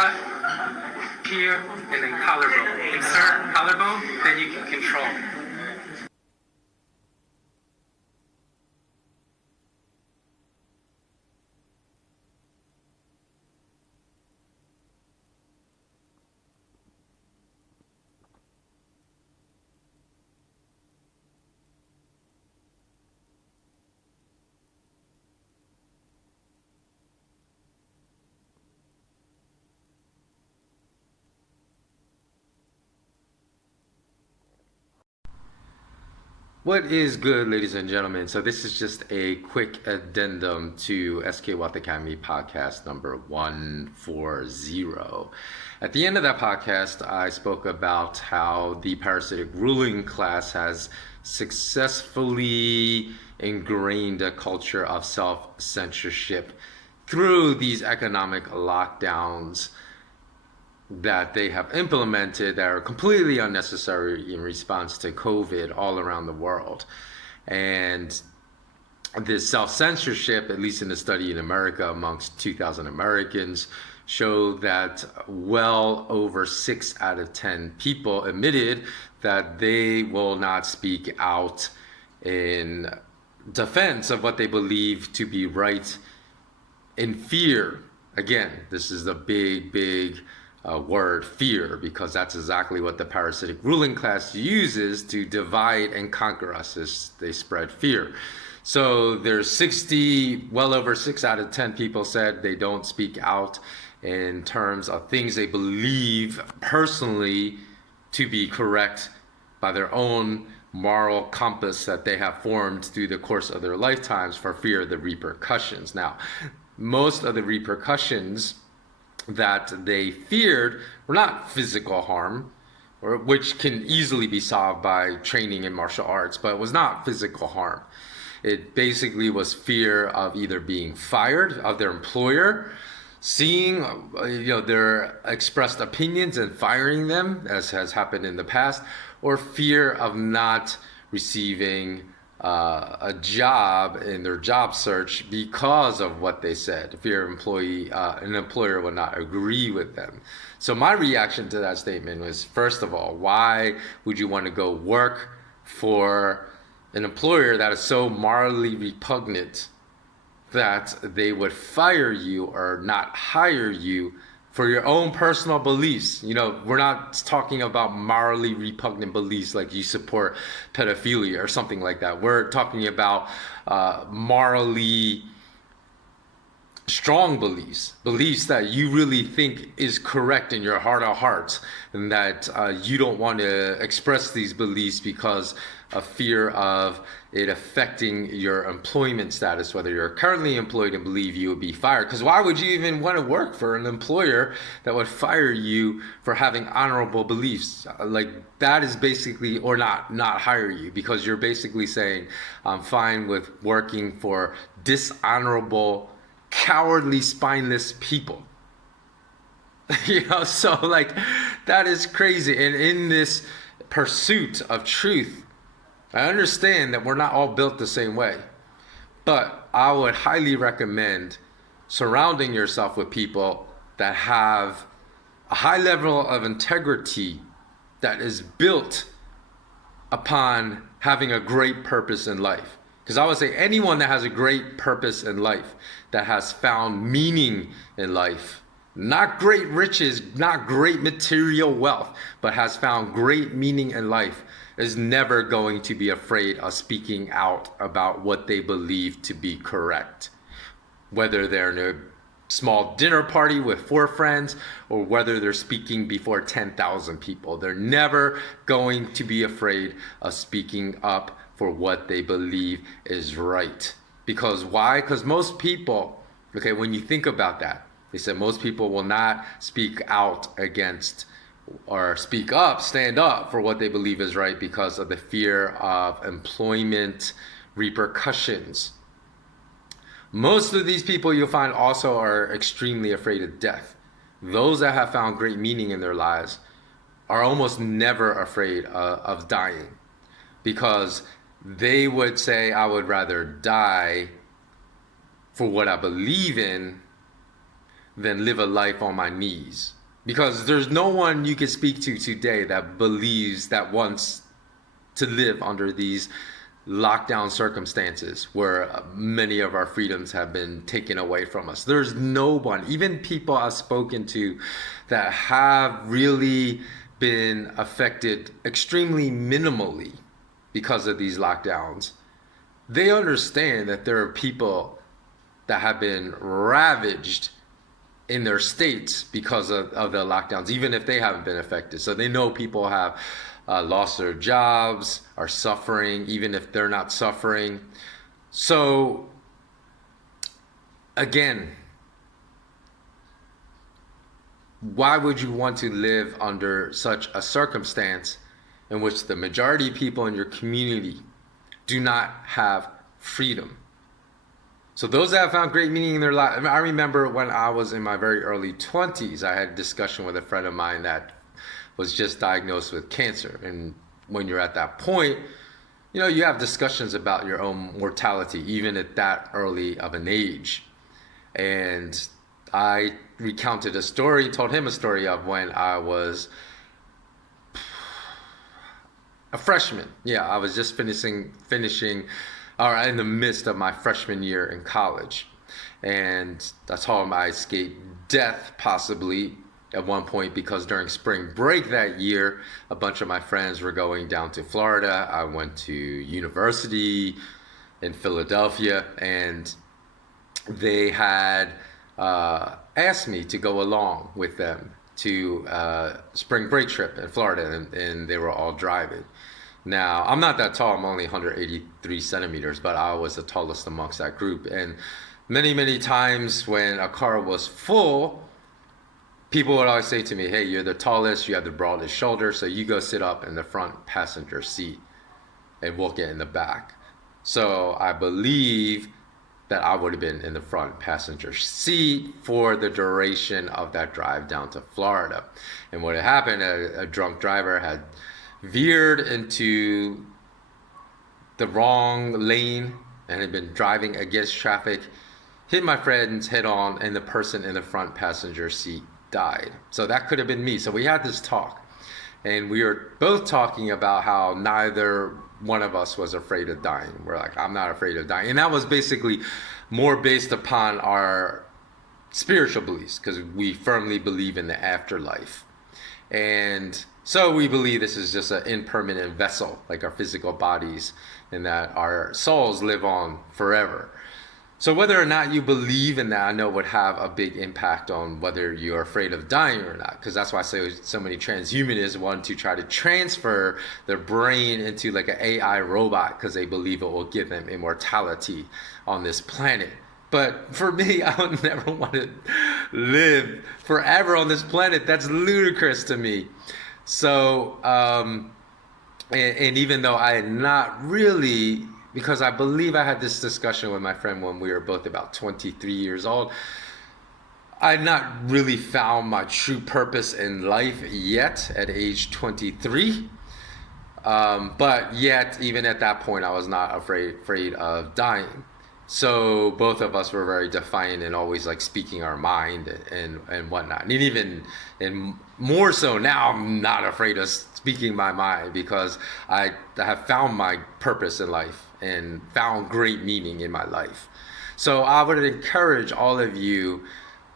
cut, here, and then collarbone. Insert collarbone, then you can control. What is good, ladies and gentlemen? So this is just a quick addendum to skwealthacademy podcast number 140. At the end of that podcast, I spoke about how the parasitic ruling class has successfully ingrained a culture of self-censorship through these economic lockdowns that they have implemented that are completely unnecessary in response to COVID all around the world. And this self-censorship, at least in the study in America amongst 2,000 Americans, showed that well over 6 out of 10 people admitted that they will not speak out in defense of what they believe to be right in fear. Again, this is the big word, fear, because that's exactly what the parasitic ruling class uses to divide and conquer us, as they spread fear. So there's well over 6 out of 10 people said they don't speak out in terms of things they believe personally to be correct by their own moral compass that they have formed through the course of their lifetimes for fear of the repercussions. Now, most of the repercussions that they feared were not physical harm, which can easily be solved by training in martial arts, but it was not physical harm. It basically was fear of either being fired of their employer, seeing their expressed opinions and firing them, as has happened in the past, or fear of not receiving a job in their job search because of what they said. Fear an employer will not agree with them. So my reaction to that statement was, first of all, why would you want to go work for an employer that is so morally repugnant that they would fire you or not hire you for your own personal beliefs? We're not talking about morally repugnant beliefs like you support pedophilia or something like that. We're talking about morally strong beliefs that you really think is correct in your heart of hearts, and that you don't want to express these beliefs because of fear of it affecting your employment status, whether you're currently employed and believe you would be fired. Because why would you even want to work for an employer that would fire you for having honorable beliefs? Like, that is basically, or not hire you, because you're basically saying, I'm fine with working for dishonorable, cowardly, spineless people. So like, that is crazy. And in this pursuit of truth, I understand that we're not all built the same way, but I would highly recommend surrounding yourself with people that have a high level of integrity that is built upon having a great purpose in life. Because I would say anyone that has a great purpose in life, that has found meaning in life, not great riches, not great material wealth, but has found great meaning in life, is never going to be afraid of speaking out about what they believe to be correct. Whether they're in a small dinner party with 4 friends or whether they're speaking before 10,000 people, they're never going to be afraid of speaking up for what they believe is right. Because why? Because most people, when you think about that, they said most people will not speak out against or speak up, stand up for what they believe is right because of the fear of employment repercussions. Most of these people you'll find also are extremely afraid of death. Those that have found great meaning in their lives are almost never afraid of dying, because they would say, I would rather die for what I believe in than live a life on my knees. Because there's no one you can speak to today that believes, that wants to live under these lockdown circumstances where many of our freedoms have been taken away from us. There's no one, even people I've spoken to that have really been affected extremely minimally because of these lockdowns. They understand that there are people that have been ravaged in their states because of the lockdowns, even if they haven't been affected. So they know people have lost their jobs, are suffering, even if they're not suffering. So again, why would you want to live under such a circumstance in which the majority of people in your community do not have freedom? So those that have found great meaning in their life, I remember when I was in my very early 20s, I had a discussion with a friend of mine that was just diagnosed with cancer. And when you're at that point, you know, you have discussions about your own mortality, even at that early of an age. And I recounted a story, told him a story of when I was a freshman. Yeah, I was just finishing or in the midst of my freshman year in college. And I told him I escaped death possibly at one point because during spring break that year, a bunch of my friends were going down to Florida. I went to university in Philadelphia, and they had asked me to go along with them to a spring break trip in Florida, and they were all driving. Now, I'm not that tall. I'm only 183 centimeters, but I was the tallest amongst that group. And many, many times when a car was full, people would always say to me, hey, you're the tallest, you have the broadest shoulder, so you go sit up in the front passenger seat and we'll get in the back. So I believe that I would have been in the front passenger seat for the duration of that drive down to Florida. And what had happened, a drunk driver had veered into the wrong lane and had been driving against traffic, hit my friends head on, and the person in the front passenger seat died. So that could have been me. So we had this talk, and we were both talking about how neither one of us was afraid of dying. We're like, I'm not afraid of dying. And that was basically more based upon our spiritual beliefs, because we firmly believe in the afterlife. And so we believe this is just an impermanent vessel, like our physical bodies, and that our souls live on forever. So whether or not you believe in that, I know would have a big impact on whether you're afraid of dying or not. Because that's why I say so many transhumanists want to try to transfer their brain into like an AI robot because they believe it will give them immortality on this planet. But for me, I would never want to live forever on this planet. That's ludicrous to me. So, and even though I had not really, because I believe I had this discussion with my friend when we were both about 23 years old, I had not really found my true purpose in life yet at age 23. But yet, even at that point, I was not afraid of dying. So both of us were very defiant and always like speaking our mind and whatnot. And even and more so now, I'm not afraid of speaking my mind because I have found my purpose in life and found great meaning in my life. So I would encourage all of you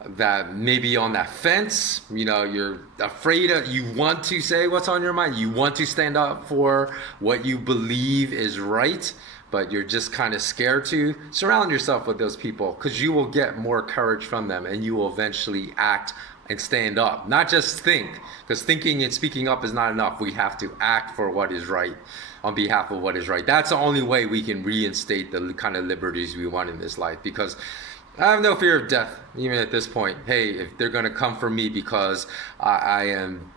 that maybe on that fence, you know, you're afraid of, you want to say what's on your mind, you want to stand up for what you believe is right, but you're just kind of scared to, surround yourself with those people, because you will get more courage from them and you will eventually act and stand up. Not just think, because thinking and speaking up is not enough. We have to act for what is right, on behalf of what is right. That's the only way we can reinstate the kind of liberties we want in this life, because I have no fear of death, even at this point. Hey, if they're going to come for me because I am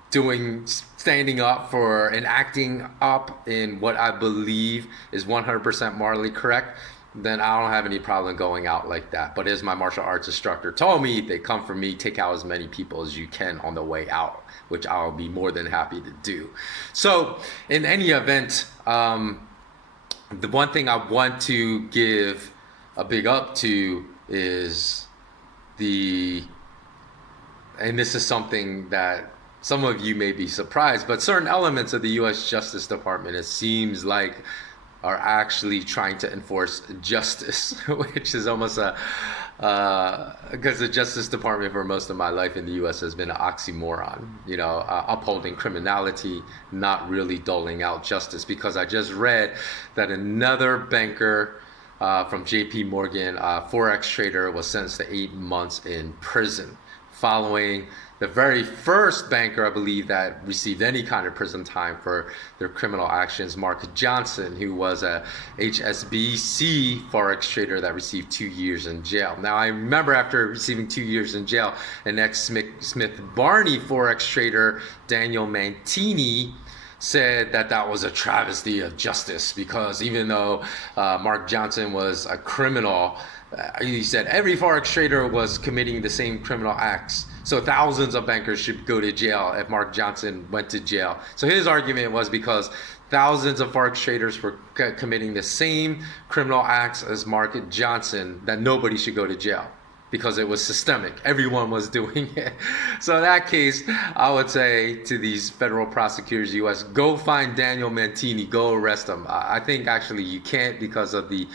standing up for and acting up in what I believe is 100% morally correct, then I don't have any problem going out like that. But as my martial arts instructor told me, if they come for me, take out as many people as you can on the way out, which I'll be more than happy to do. So in any event, the one thing I want to give a big up to is the and this is something that some of you may be surprised, but certain elements of the U.S. Justice Department, it seems like, are actually trying to enforce justice, which is almost because the Justice Department for most of my life in the U.S. has been an oxymoron, upholding criminality, not really doling out justice. Because I just read that another banker from J.P. Morgan, Forex trader, was sentenced to 8 months in prison following the very first banker, I believe, that received any kind of prison time for their criminal actions, Mark Johnson, who was a HSBC Forex trader that received 2 years in jail. Now, I remember after receiving 2 years in jail, an ex-Smith Barney Forex trader, Daniel Mantini, said that was a travesty of justice, because even though Mark Johnson was a criminal, he said every Forex trader was committing the same criminal acts. So thousands of bankers should go to jail if Mark Johnson went to jail. So his argument was because thousands of Forex traders were committing the same criminal acts as Mark Johnson, that nobody should go to jail, because it was systemic. Everyone was doing it. So in that case, I would say to these federal prosecutors, U.S., go find Daniel Mantini, go arrest him. I think actually you can't, because of the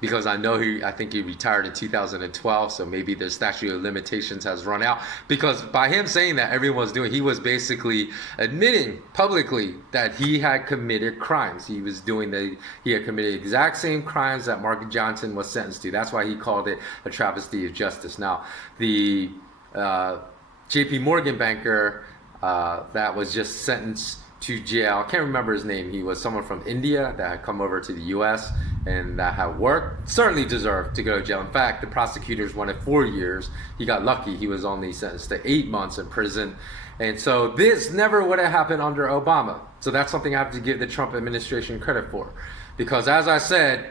because I think he retired in 2012, so maybe the statute of limitations has run out. Because by him saying that everyone's doing, he was basically admitting publicly that he had committed crimes. He had committed the exact same crimes that Mark Johnson was sentenced to. That's why he called it a travesty of justice. Now, the J.P. Morgan banker that was just sentenced to jail, I can't remember his name. He was someone from India that had come over to the U.S. and that had worked. Certainly deserved to go to jail. In fact, the prosecutors wanted 4 years. He got lucky. He was only sentenced to 8 months in prison. And so this never would have happened under Obama. So that's something I have to give the Trump administration credit for. Because as I said,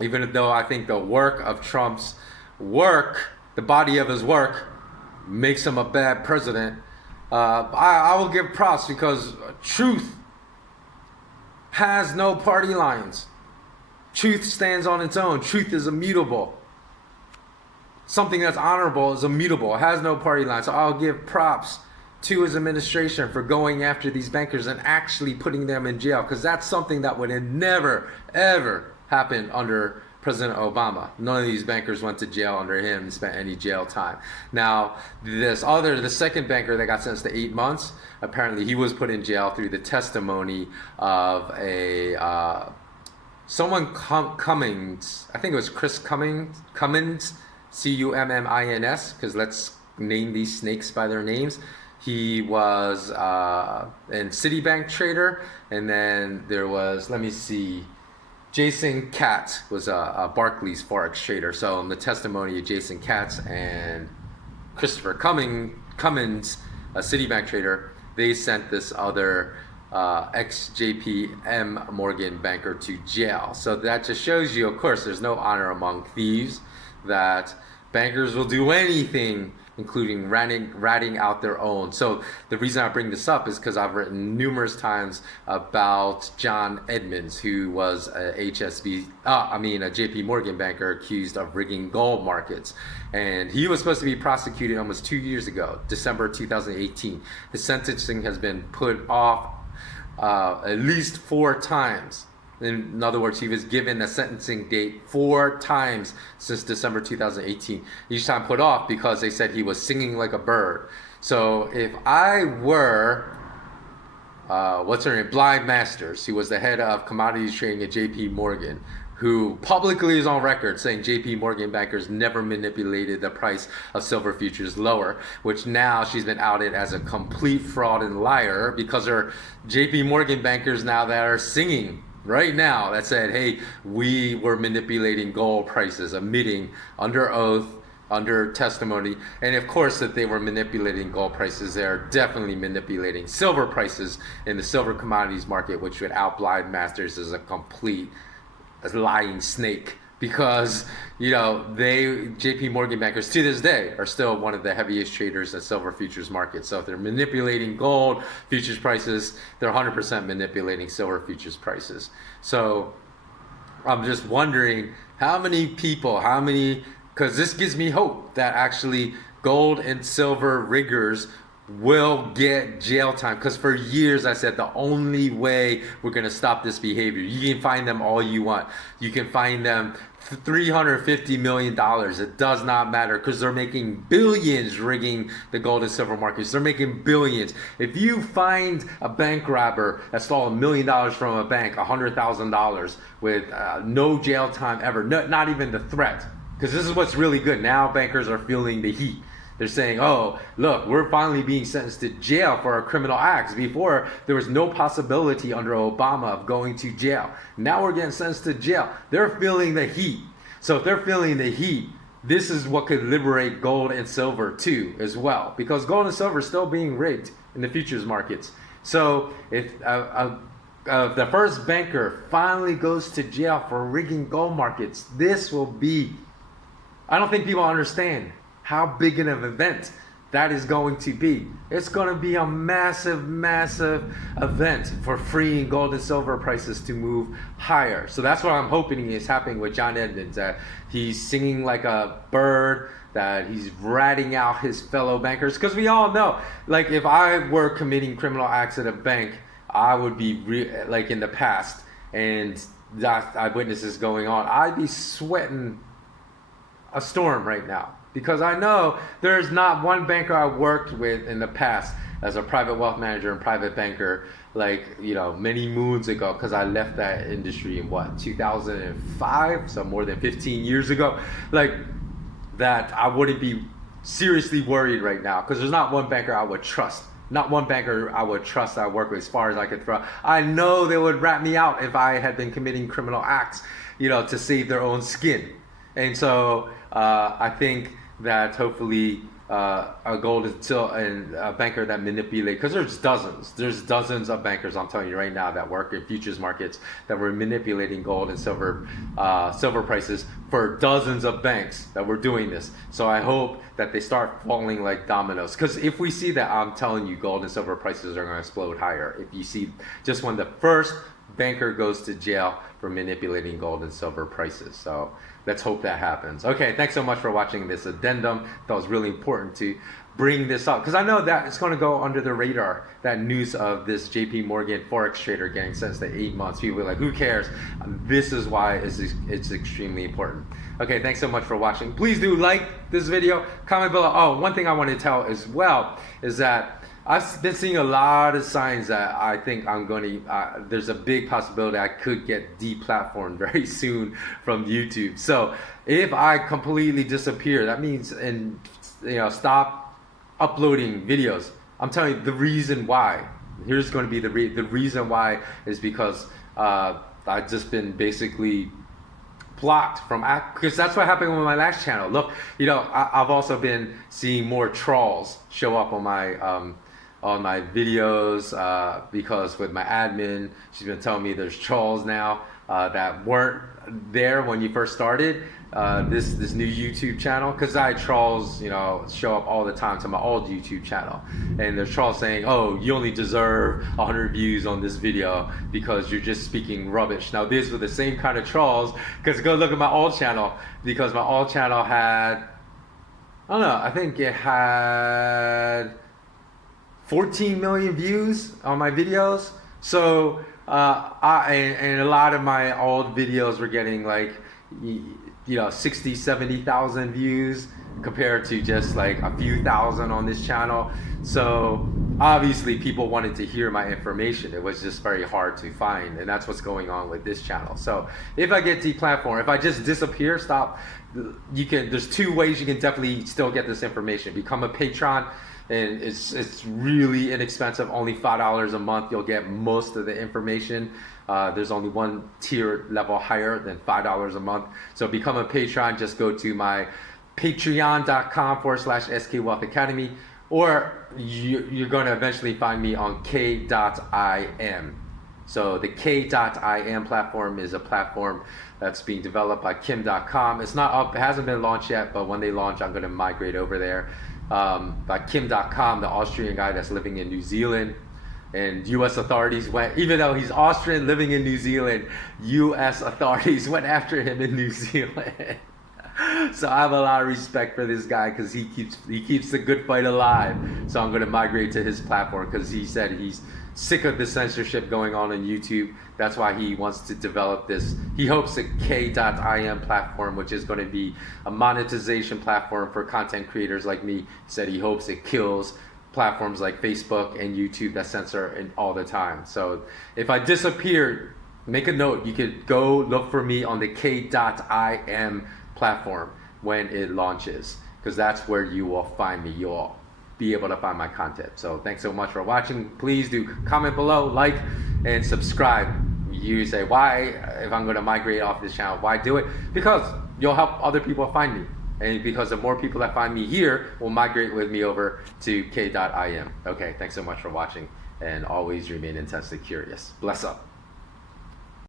even though I think the work of Trump's work, the body of his work, makes him a bad president, I will give props, because truth has no party lines. Truth stands on its own. Truth is immutable. Something that's honorable is immutable. It has no party lines. So I'll give props to his administration for going after these bankers and actually putting them in jail, because that's something that would have never, ever happened under President Obama. None of these bankers went to jail under him and spent any jail time. Now, the second banker that got sentenced to 8 months, apparently he was put in jail through the testimony of someone Cummings. I think it was Chris Cummins, Cummins, Cummins, because let's name these snakes by their names. He was a Citibank trader, and then there was, let me see, Jason Katz was a Barclays Forex trader. So in the testimony of Jason Katz and Christopher Cummins, a Citibank trader, they sent this other ex-JP Morgan banker to jail. So that just shows you, of course, there's no honor among thieves, that bankers will do anything, including ratting out their own. So the reason I bring this up is because I've written numerous times about John Edmonds, who was a JP Morgan banker accused of rigging gold markets. And he was supposed to be prosecuted almost 2 years ago, December 2018. His sentencing has been put off at least 4 times. In other words, he was given a sentencing date 4 times since December 2018. Each time put off because they said he was singing like a bird. So if I were, what's her name, Blind Masters, who was the head of commodities trading at JP Morgan, who publicly is on record saying JP Morgan bankers never manipulated the price of silver futures lower, which now she's been outed as a complete fraud and liar, because there are JP Morgan bankers now that are singing right now that said, hey, we were manipulating gold prices, admitting under oath, under testimony. And of course, that they were manipulating gold prices, they're definitely manipulating silver prices in the silver commodities market, which would out Blind Masters as a complete lying snake. Because, JP Morgan bankers to this day are still one of the heaviest traders in silver futures market. So if they're manipulating gold futures prices, they're 100% manipulating silver futures prices. So I'm just wondering how many people, because this gives me hope that actually gold and silver riggers will get jail time, because for years I said the only way we're going to stop this behavior, you can find them all you want, you can find them $350 million, it does not matter, because they're making billions rigging the gold and silver markets. They're making billions. If you find a bank robber that stole $1 million from a bank, $100,000 with no jail time ever, not even the threat, because this is what's really good. Now bankers are feeling the heat. They're saying, oh, look, we're finally being sentenced to jail for our criminal acts. Before, there was no possibility under Obama of going to jail. Now we're getting sentenced to jail. They're feeling the heat. So if they're feeling the heat, this is what could liberate gold and silver too as well. Because gold and silver is still being rigged in the futures markets. So if the first banker finally goes to jail for rigging gold markets, this will be, I don't think people understand how big of an event that is going to be. It's going to be a massive, massive event for freeing gold and silver prices to move higher. So that's what I'm hoping is happening with John Edmonds, that he's singing like a bird, that he's ratting out his fellow bankers. Because we all know, like, if I were committing criminal acts at a bank, I would be like in the past, and that I witnessed this going on, I'd be sweating a storm right now. Because I know there's not one banker I worked with in the past as a private wealth manager and private banker, like, you know, many moons ago, because I left that industry in 2005, so more than 15 years ago, like, that I wouldn't be seriously worried right now, because there's not one banker I would trust. Not one banker I would trust I work with as far as I could throw. I know they would rat me out if I had been committing criminal acts, you know, to save their own skin. And so I think that hopefully a gold and a banker that manipulate, because there's dozens of bankers, I'm telling you right now, that work in futures markets that were manipulating gold and silver prices for dozens of banks that were doing this. So I hope that they start falling like dominoes, because if we see that, I'm telling you, gold and silver prices are going to explode higher. If you see just when the first banker goes to jail for manipulating gold and silver prices. So let's hope that happens. Okay, thanks so much for watching this addendum. That was really important to bring this up, because I know that it's going to go under the radar, that news of this JP Morgan Forex trader getting sentenced to 8 months. People are like, who cares? This is why it's extremely important. Okay, thanks so much for watching. Please do like this video, comment below. Oh, one thing I want to tell as well is that I've been seeing a lot of signs that I think I'm going to, there's a big possibility I could get deplatformed very soon from YouTube. So if I completely disappear, that means, and you know, stop uploading videos. I'm telling you the reason why. Here's going to be the reason why is because I've just been basically blocked from, because that's what happened with my last channel. Look, you know, I've also been seeing more trolls show up on my videos, because with my admin, she's been telling me there's trolls now that weren't there when you first started this new YouTube channel, because I had trolls, you know, show up all the time to my old YouTube channel, and there's trolls saying, oh, you only deserve 100 views on this video because you're just speaking rubbish. Now these were the same kind of trolls, because go look at my old channel, because my old channel had, I don't know, I think it had 14 million views on my videos. So and a lot of my old videos were getting like, you know, 60, 70,000 views compared to just like a few thousand on this channel. So obviously people wanted to hear my information. It was just very hard to find, and that's what's going on with this channel. So if I get deplatformed, if I just disappear, stop, you can, there's two ways you can definitely still get this information. Become a patron, and it's really inexpensive, only $5 a month. You'll get most of the information. There's only one tier level higher than $5 a month. So become a patron. Just go to my patreon.com/skwealthacademy, or you're going to eventually find me on k.im. So the k.im platform is a platform that's being developed by kim.com. It's not up, it hasn't been launched yet, but when they launch, I'm going to migrate over there. By kim.com, the Austrian guy that's living in New Zealand, and U.S. authorities went, even though he's Austrian living in New Zealand, U.S. authorities went after him in New Zealand. So I have a lot of respect for this guy because he keeps the good fight alive. So I'm going to migrate to his platform because he said he's sick of the censorship going on YouTube. That's why he wants to develop this. He hopes a K.im platform, which is going to be a monetization platform for content creators like me. He said he hopes it kills platforms like Facebook and YouTube that censor all the time. So if I disappear, make a note. You could go look for me on the K.im platform when it launches, because that's where you will find me. You'll be able to find my content. So thanks so much for watching. Please do comment below, like, and subscribe. You say, why, if I'm going to migrate off this channel, why do it? Because you'll help other people find me. And because the more people that find me here will migrate with me over to K.im. Okay, thanks so much for watching, and always remain intensely curious. Bless up.